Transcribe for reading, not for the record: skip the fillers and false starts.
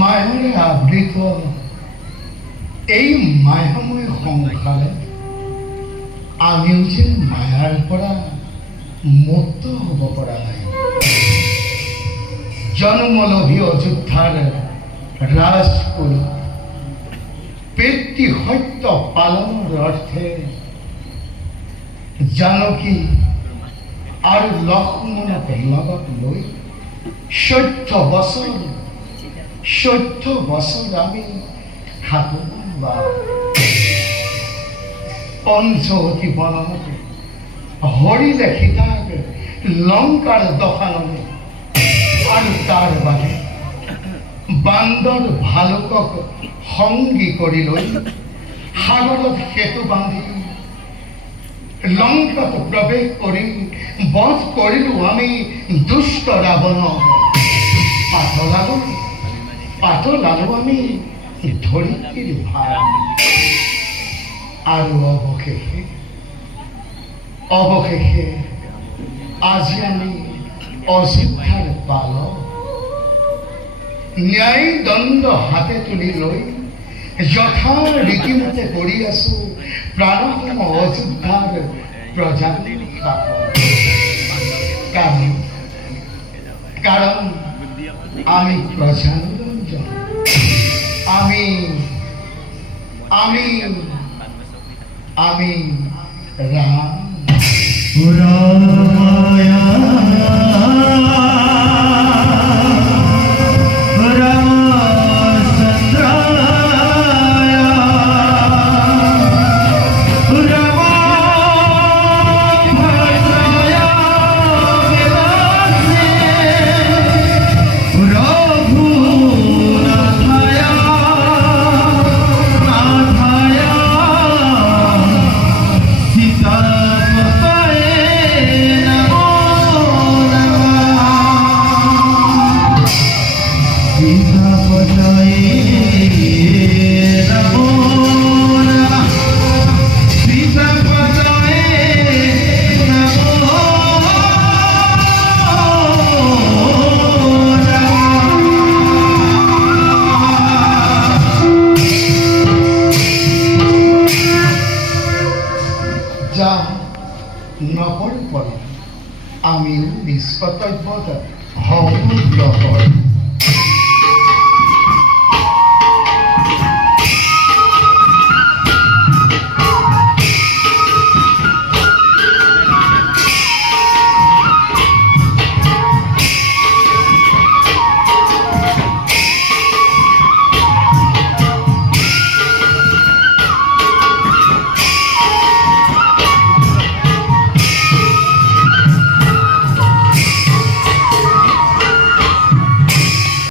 মায়াৰে আবৃত এই মায়াময় সংসাৰে আমিও যেন মায়াৰ পৰা মুক্ত হ'ব পৰা নাই। জন্মলভী অযোধ্যাৰ ৰাজকুল পিতৃ সত্য পালনৰ অৰ্থে জানকী আৰু লক্ষ্মণক লগত লৈ 14 বছৰ আমি খাটো বা পঞ্চৱতী বনমতে হৰিলে সীতাক লংকাৰ দশানলে আৰু তাৰ বাদে বান্দৰ ভালুকক সংগী কৰি লৈ সাগৰত সেতু বান্ধি লংকাত প্ৰৱেশ কৰি বধ কৰিলোঁ আমি দুষ্ট ৰাৱণক। পাতলালো আমি ধৰিত্ৰীৰ ভাৰ আৰু অৱশেষে আজি আমি অযোধ্যাৰ বালক। ন্যায় দণ্ড হাতে তুলি লৈ যথা ৰীতিমতে কৰি আছোঁ প্ৰাণসম অযোধ্যাৰ প্ৰজাৰ কাৰণ আমি প্ৰজানৰঞ্জন, আমি ৰাম। নকৰোঁ আমিও নিষ্কৰ্তব্যত